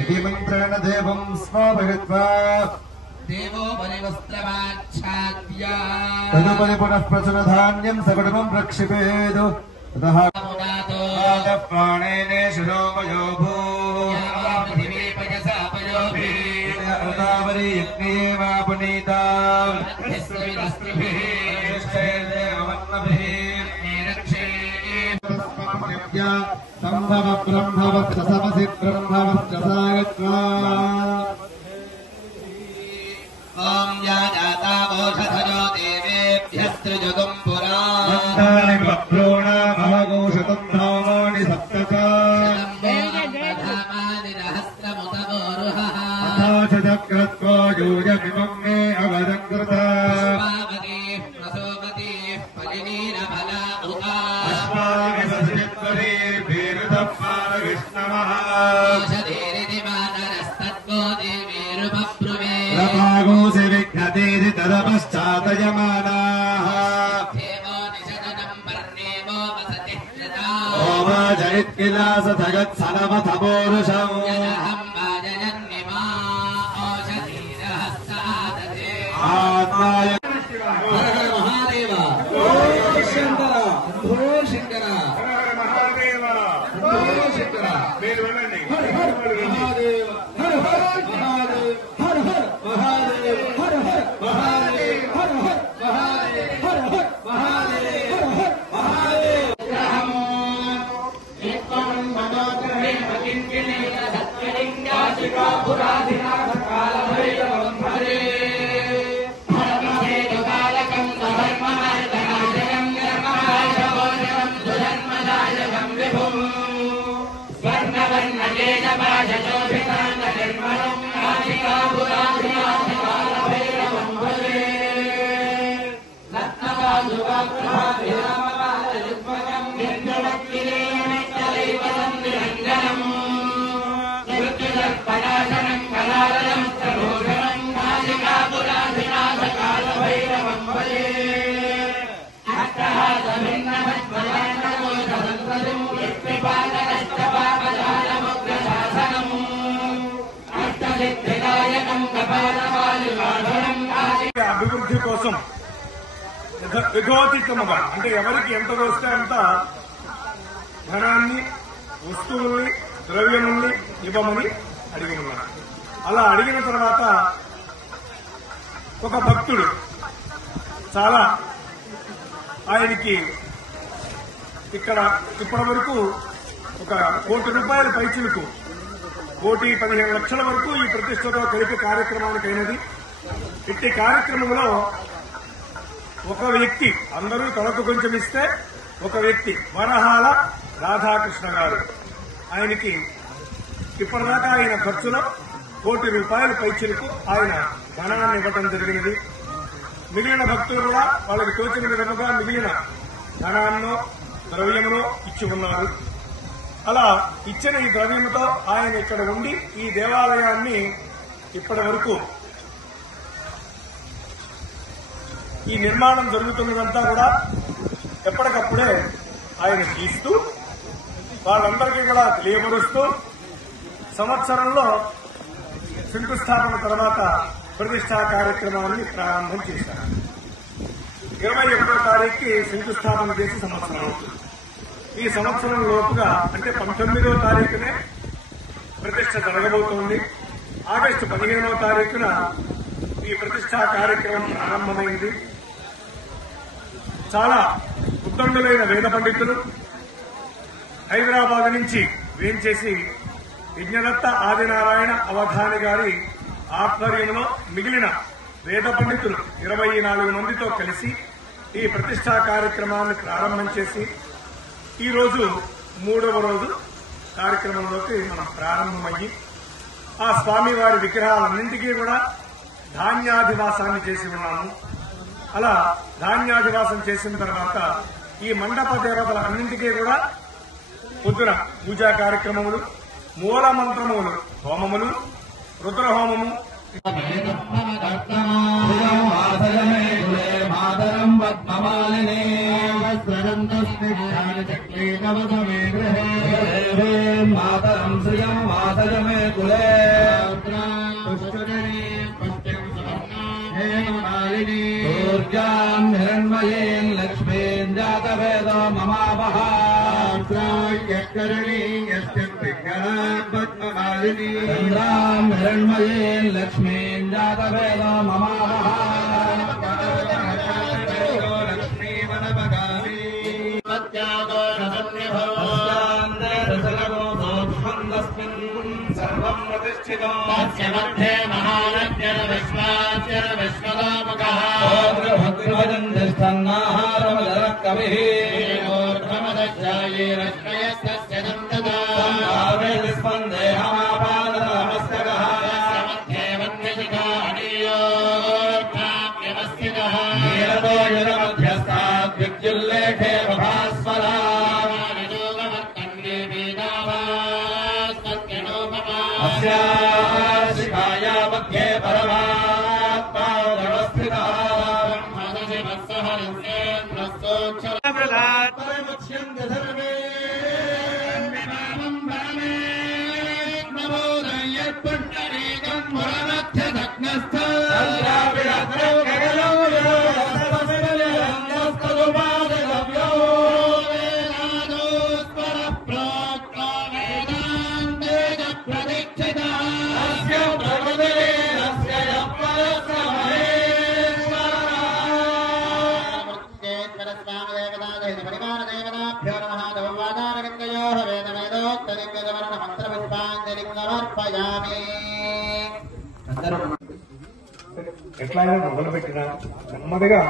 इति मन्त्रेण देवं स्मापयित्वा देवो बलिवस्त्रमाच्छाद्य तदुपरि पुनः प्रचुरधान्यं सकुटुम्बं प्रक्षिपेत् ततः प्राणेन शिरोमयो भूयावृतावरी यज्ञेवापुनीता सम्भव ब्रह्मवत् समसि ब्रह्मवत्सागत्वा ॐ या जातावोषधयो देवेभ्यस्त्रिजुगुं पुरा मन्दानि बभ्रूणा महाघोषतं धामानि सप्तका धामानिरहस्रमुतमोरुहः तथा च चक्रत्वा यूयमिमं मे अवदङ्कृता प्रसोमतीः परिणीरफला उता अश्वागसस्यत्वरीर्भिरुदप्पाविष्णवः औषधीरिति मातरस्तद्गो देवीरुपब्रुवे प्रभागोऽसि विघ्नतेति तदपश्चादयमानाः देवो निषदनं पर्णेवो वसति कृता ओमाजयत्किलासथगत्सनमथपोरुषम् यदहं वाजयन्निमा औषधीरहस्तादते आत्माय हर हर महादेव शंकर भो शंकर भो शंकर हर हर महादेव हर हर महादेव हर हर महादेव हर हर महादेव हर हर महादेव हर हर महादेव हर हर महादेव एकं मनोग्रहे किंकिणेन सत्यलिंगाशिका पुराधिनाथ कालभैरवं भजे అభివృద్ధి కోసం విఘోతికముగా అంటే ఎవరికి ఎంత వస్తే అంత ధనాన్ని వస్తువుల్ని ద్రవ్యముల్ని ఇవ్వమని అడిగి ఉన్నారు. అలా అడిగిన తర్వాత ఒక భక్తుడు చాలా ఆయనకి ఇక్కడ ఇప్పటి వరకు ఒక ₹1,00,00,000 పైచిలకు 1,15,00,000 వరకు ఈ ప్రతిష్టతో కలిపి కార్యక్రమానికి అయినది. ఇట్టి కార్యక్రమంలో ఒక వ్యక్తి అందరూ తలకు కొంచెం ఇస్తే ఒక వ్యక్తి వరహాల రాధాకృష్ణ గారు ఆయనకి ఇప్పటిదాకా ఆయన ఖర్చులో ₹1,00,00,000 పైచిలకు ఆయన ధనాన్ని ఇవ్వడం జరిగినది. మిగిలిన భక్తులు కూడా వాళ్ళకి తోచిన విధముగా మిగిలిన ధనాన్నో ద్రవ్యంలో ఇచ్చి ఉన్నారు. అలా ఇచ్చిన ఈ ద్రవ్యంతో ఆయన ఇక్కడ ఉండి ఈ దేవాలయాన్ని ఇప్పటి వరకు ఈ నిర్మాణం జరుగుతున్నదంతా కూడా ఎప్పటికప్పుడే ఆయన తీస్తూ వాళ్ళందరికీ కూడా తెలియపరుస్తూ సంవత్సరంలో శంకుస్థాపన తర్వాత ప్రతిష్టా కార్యక్రమాన్ని ప్రారంభం చేశారు. 21వ తారీఖుకి శంకుస్థాపన చేసి సంవత్సరం అవుతుంది. ఈ సంవత్సరం లోపుగా అంటే 19వ తారీఖునే ప్రతిష్ట జరగబోతోంది. ఆగస్టు 15వ తారీఖున ఈ ప్రతిష్టా కార్యక్రమం ప్రారంభమైంది. చాలా ఉద్దండులైన వేద పండితులు హైదరాబాద్ నుంచి వేంచేసి యజ్ఞదత్త ఆదినారాయణ అవధాని గారి ఆధ్వర్యంలో మిగిలిన వేద పండితులు 24 మందితో కలిసి ఈ ప్రతిష్టా కార్యక్రమాన్ని ప్రారంభం చేసి ఈ రోజు 3వ రోజు కార్యక్రమంలోకి మనం ప్రారంభమయ్యి ఆ స్వామివారి విగ్రహాలన్నింటికీ కూడా ధాన్యాధివాసాన్ని చేసి ఉన్నాము. అలా ధాన్యాధివాసం చేసిన తర్వాత ఈ మండప దేవతల అన్నింటికీ కూడా పొద్దున పూజా కార్యక్రమములు, మూల మంత్రములు, హోమములు, రుద్రహోమము మాతరం मातरं श्रियं मातज मे कुले ऊर्जां हिरण्मयीं लक्ष्मीं जातवेदो ममावह चन्द्रां हिरण्मयीं लक्ष्मीं जातवेदो ममावह मध्ये महानद्यर्विश्वाद्यर्विश्वदामुखः भक्तिभजन्तिष्ठन्नाहारमजरः ऊर्ध्वमदध्यायैरश्मयस्तस्य दन्तदा स्पन्देहमापादमस्तकः मध्ये वन्यशिखा अनीयोर्ध्याप्यवस्थितः नीरतो यदमध्यस्तात् विद्युल्लेखे प्रभास्वरा शिखाया मध्ये परमात्मा व्यवस्थितः परमक्ष्यं धर्मे नमोदयत्पुण्डरीकं पुरमध्यदग्नस्थ ఎట్లయినా మొదలుపెట్టినా నెమ్మదిగా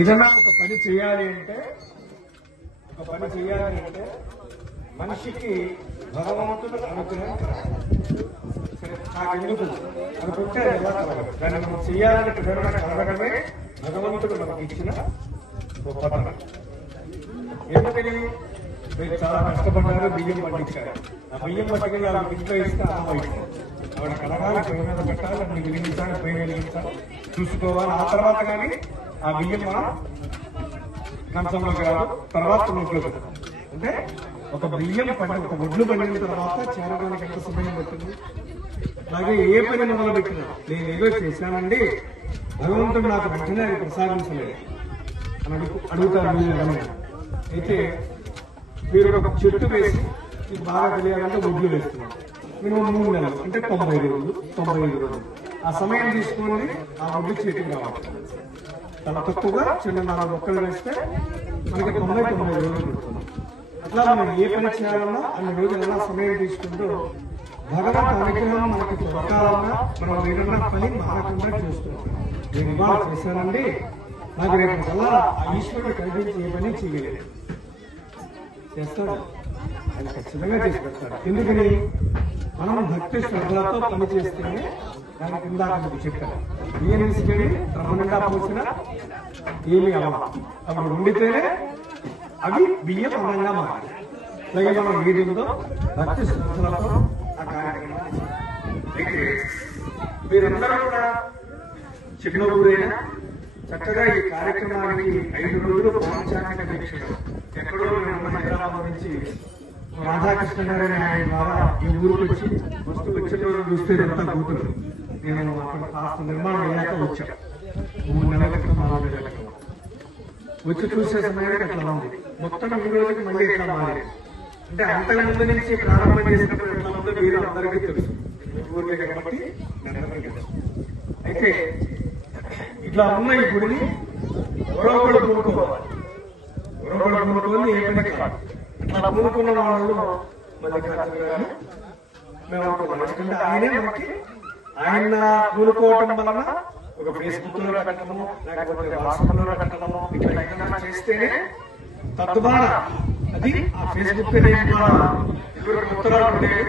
ఏదైనా ఒక పని చేయాలి అంటే మనిషికి భగవంతుడు అనుగ్రహం కలగాలి. నాకెందుకు అనుకుంటే ఎలా కలగదు. దాన్ని మనం చేయాలని ప్రేరణ కలగడమే భగవంతుడు మనకి ఇచ్చిన గొప్పతనం. ఎందుకని మీరు చాలా కష్టపడ్డారు, బియ్యం పండించారు. ఆ బియ్యం పట్టుకుని వాళ్ళకి ఇంట్లో ఇస్తే అమ్మ ఇష్టం. ఆవిడ కలగాలి, పొయ్యి మీద పెట్టాలి, అన్ని వెలిగించాలి, పొయ్యి వెలిగించాలి, చూసుకోవాలి. ఆ తర్వాత కానీ ఆ బియ్యం మనం కంచంలోకి రాదు, తర్వాత నోట్లో పెట్టాలి. అంటే ఒక బియ్యం పండి ఒక ఒడ్లు పండిన తర్వాత చేరడానికి ఎంత సమయం పడుతుంది. అలాగే ఏ పని మొదలు పెట్టినా నేను ఏదో చేశానండి, భగవంతుడు నాకు వెంటనే అది ప్రసాదించలేదు అని అడుగుతారు మీరు. అయితే మీరు ఒక చెట్టు వేసి మీకు బాగా తెలియాలంటే ఒడ్లు వేస్తున్నారు. మినిమం 3 నెలలు అంటే 90 రోజులు 95 రోజులు ఆ సమయం తీసుకుని ఆ ఒడ్లు చేతికి రావాలి. చాలా తక్కువగా చిన్న 4 మొక్కలు వేస్తే మనకి 90 రోజులు పెడుతున్నాం. అట్లా మనం ఏ పని చేయాలన్నా అన్ని రోజులు ఎలా సమయం తీసుకుంటూ భగవంతు అనుగ్రహం మనకి దొరకాలన్నా మనం ఏదన్నా పని మానకుండా చేస్తున్నాం. నేను ఇవాళ చేశానండి, నాకు రేపు కల్లా ఆ ఈశ్వరుడు కనిపించి ఏ పని చేయలేదు. చేస్తాడు, ఆయన ఖచ్చితంగా చేసి పెడతాడు. ఎందుకని మనం భక్తి శ్రద్ధలతో పని చేస్తేనే దానికి ఇందాక మీకు చెప్పాను. బియ్యం తీసుకెళ్ళి రమ్మనిండా పోసినా ఏమి అవ్వాలి, అప్పుడు ఉండితేనే అవి బియ్యం అందంగా మారాలి. అలాగే మనం వీధులతో భక్తి శ్రద్ధలతో ఆ కార్యక్రమం. అయితే మీరందరూ కూడా చిన్న ఊరైనా చక్కగా ఈ కార్యక్రమానికి 5 రోజులు పాంచాంగిక దీక్షలు ఎక్కడో మేము హైదరాబాద్ నుంచి రాధాకృష్ణ గారి ఆయన ద్వారా ఈ ఊరికి వచ్చి వస్తూ వచ్చిన రోజు చూస్తే ఎంత కూతురు. నేను అక్కడ కాస్త నిర్మాణం అయ్యాక వచ్చాను. 3 నెలల క్రితం 4 నెలల క్రితం వచ్చి చూసే సమయానికి అట్లా ఉంది. మొత్తం ఈ రోజుకి మళ్ళీ ఎట్లా మారేది అంటే అంతకు ముందు నుంచి ప్రారంభం చేసినప్పుడు ఎట్లా ఉందో మీరు అందరికీ తెలుసు. ఊరికే కాబట్టి అయితే ఇట్లా ఉన్న ఈ గుడిని ఎవరొకళ్ళు పూనుకోవాలి. ఎవరొకళ్ళు పూనుకోవాలి ఏ పని కాదు. అట్లా పూనుకున్న వాళ్ళు మల్లికార్జున గారు మేము అనుకున్నాం. ఎందుకంటే ఆయనే మనకి ఆయన పూనుకోవటం వలన ఒక ఫేస్బుక్ లో పెట్టడము లేకపోతే వాట్సాప్ లో పెట్టడము ఇట్లా ఏదైనా చేస్తేనే తద్వారా అది ఆ ఫేస్బుక్ ద్వారా ఉత్తరాలు ఉండేవి.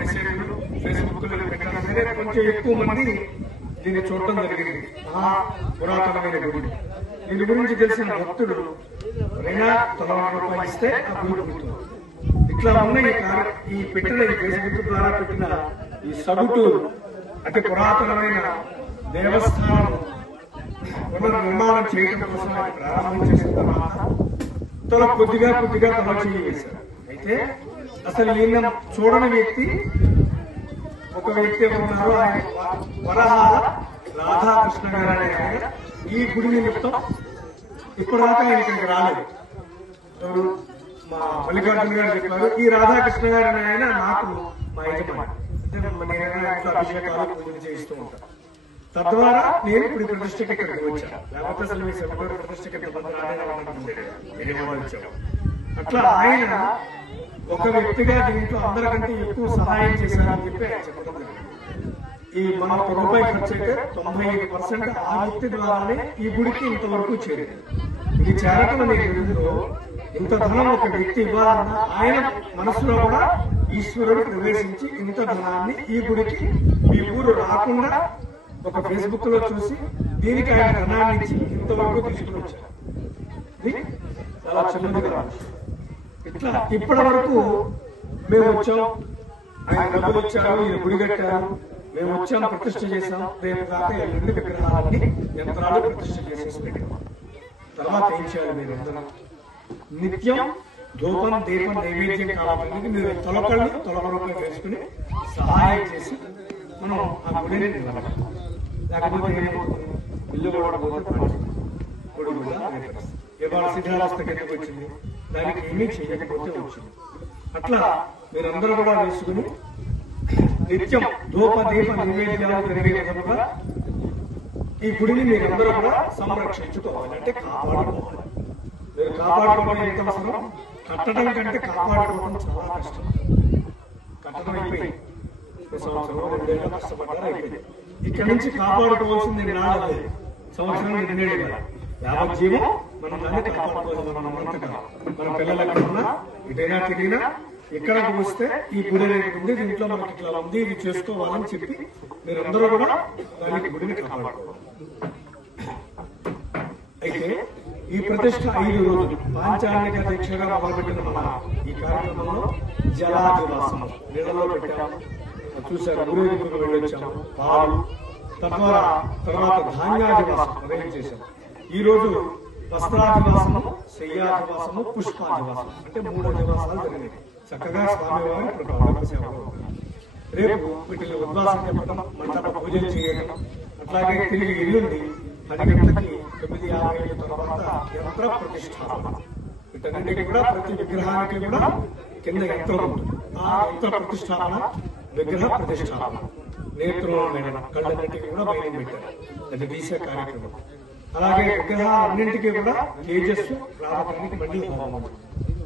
మెసేజ్లు ఫేస్బుక్ లో పెట్టడం కొంచెం ఎక్కువ మంది దీన్ని చూడటం జరిగింది. ఆ పురాతనమైన గుడి దీని గురించి తెలిసిన భక్తుడు అయినా ₹100 ఇస్తే ఆ గుడి పుట్టింది. ఇట్లా ఉన్న ఈ పెట్టిన ఈ ఫేస్బుక్ ద్వారా పెట్టిన ఈ సగుటూరు అతి పురాతనమైన దేవస్థానం పునర్నిర్మాణం చేయడం కోసం ప్రారంభం చేసిన తర్వాత కొద్దిగా తమ చేశారు. అయితే అసలు ఈయన చూడని వ్యక్తి ఒక వ్యక్తి ఉన్నారు, ఆయన వరహాల రాధాకృష్ణ గారు అనే ఆయన ఈ గుడి నిమిత్తం ఇప్పటిదాకా ఆయన ఇక్కడికి రాలేదు. ఎవరు? మా మల్లికార్జున గారు చెప్పారు, ఈ రాధాకృష్ణ గారు అనే ఆయన నాకు మా యజమాని, అంటే నేను అభిషేకాలు పూజలు చేయిస్తూ ఉంటాను. తద్వారా నేను ఇప్పుడు ప్రతిష్టకి ఇక్కడికి వచ్చాను. లేకపోతే అసలు మీ సెమినార్ ప్రతిష్టకి వచ్చాను. అట్లా ఆయన ఒక వ్యక్తిగా దీంట్లో అందరికంటే ఎక్కువ సహాయం చేశారని చెప్పి ఆయన చెప్పడం జరిగింది. ఈ మన రూపాయి ఖర్చు అయితే 95% ఆ వ్యక్తి ద్వారానే ఈ గుడికి ఇంతవరకు చేరింది. ఇది చేరటం అనేది ఇంత ధనం ఒక వ్యక్తి ఇవ్వాలన్నా ఆయన మనసులో కూడా ఈశ్వరుడు ప్రవేశించి ఇంత ధనాన్ని ఈ గుడికి మీ ఊరు రాకుండా ఒక ఫేస్బుక్ లో చూసి దీనికి ఆయన ధనాన్ని ఇచ్చి ఇంతవరకు తీసుకుని వచ్చారు. ఇది చాలా చిన్నదిగా. ఇట్లా ఇప్పటి వరకు మేము వచ్చాం, ఆయన డబ్బులు వచ్చారు, ఈయన గుడి కట్టారు, మేము వచ్చాం, ప్రతిష్ఠ చేశాం, రేపు కాక ఎల్లుండి విగ్రహాలన్నీ యంత్రాలు ప్రతిష్ఠ చేసేసి పెట్టాం. తర్వాత ఏం చేయాలి? మీరు నిత్యం ధూపం దీపం నైవేద్యం కావాలని మీరు తొలక రూపాయలు వేసుకుని సహాయం చేసి మనం ఆ గుడిని నిలబడాలి. లేకపోతే ఇల్లు కూడా గుడి కూడా ఇవాళ శిథిలావస్థకి ఎందుకు వచ్చింది? దానికి ఏమీ చేయకపోతే వచ్చింది. అట్లా మీరందరూ కూడా వేసుకుని నిత్యం ధూప దీప నైవేద్యాలు జరిగే విధంగా ఈ గుడిని మీరందరూ కూడా సంరక్షించుకోవాలి, అంటే కాపాడుకోవాలి. మీరు కాపాడుకోవడం ఎంత అవసరం? కట్టడం కంటే కాపాడుకోవడం చాలా కష్టం. కట్టడం అయిపోయింది, సంవత్సరం 2 ఏళ్ళు కష్టపడ్డారు, అయిపోయింది. ఇక్కడ నుంచి కాపాడుకోవాల్సింది నాలుగు సంవత్సరం 2 ఏళ్ళు యావజ్జీవం మనం దాన్ని కాపాడుకోవాలి. మన పిల్లలు ఎక్కడున్నా ఇటైనా తిరిగినా ఇక్కడికి వస్తే ఈ గుడి అనేది ఉంది, దీంట్లో మనకి ఇట్లా ఉంది, ఇది చేసుకోవాలని చెప్పి మీరందరూ కూడా దానికి గుడిని కాపాడుకోవాలి. అయితే ఈ ప్రతిష్ట 5 రోజులు పాంచాలిక దీక్షగా మొదలుపెట్టిన మన ఈ కార్యక్రమంలో జలాదివాసం నీళ్ళలో పెట్టాము, చూశారు, ఊరేగింపుకు వెళ్ళొచ్చాము, పాలు, తర్వాత ధాన్యాదివాసం అరేంజ్ చేశాము. ఈ రోజు వస్త్రాదివాసము, శయ్యాదివాసము, పుష్పాదివాసం అంటే 3 అధివాసాలు జరిగినాయి. చక్కగా స్వామివారి సేవలు. రేపు వీటిని ఉద్వాసం చెప్పడం, మండప పూజలు చేయడం, అట్లాగే తిరిగి ఎల్లుండి 10 గంటలకి 9:50 తర్వాత యంత్ర ప్రతిష్టాపన. వీటన్నిటికీ కూడా ప్రతి విగ్రహానికి కూడా కింద యంత్రం ఉంటుంది. ఆ యంత్ర ప్రతిష్టాపన, విగ్రహ ప్రతిష్టాపన, నేత్రంలో కళ్ళన్నింటికి కూడా బయట పెట్టారు. అది తీసే కార్యక్రమం. అలాగే విగ్రహాలన్నింటికీ కూడా తేజస్సు రావడానికి మళ్ళీ హోమం.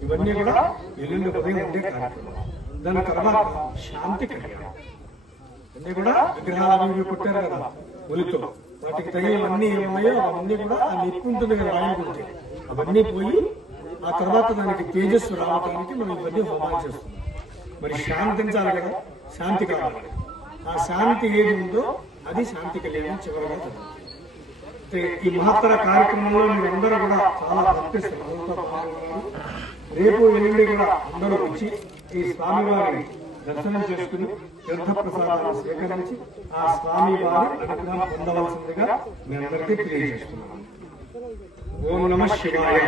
ఇవన్నీ కూడా ఎల్లుండి ఉదయం ఉండే కార్యక్రమం. దాని తర్వాత శాంతి కళ్యాణం. అన్ని కూడా విగ్రహాలు పుట్టారు కదా ఒలితో, వాటికి తగినవన్నీ ఏమన్నాయో అవన్నీ కూడా ఆ నిప్పు ఉంటుంది కదా రాయకుంటే అవన్నీ పోయి ఆ తర్వాత దానికి తేజస్సు రావడానికి మనం ఇవన్నీ హోమాలు చేస్తున్నాం. మరి శాంతించాలి కదా, శాంతి కావాలి. ఆ శాంతి ఏది ఉందో అది శాంతి కళ్యాణం చివరిగా జరుగుతుంది. ఈ మహత్తర కార్యక్రమంలో మీరందరూ కూడా చాలా భక్తి శ్రద్ధలతో పాల్గొన్నారు. రేపు ఎల్లుండి కూడా అందరూ వచ్చి ఈ స్వామివారిని దర్శనం చేసుకుని తీర్థప్రసాదాలు స్వీకరించి ఆ స్వామివారి అనుగ్రహం పొందవలసిందిగా మీ అందరికీ తెలియజేస్తున్నాను. ఓం నమః శివాయ.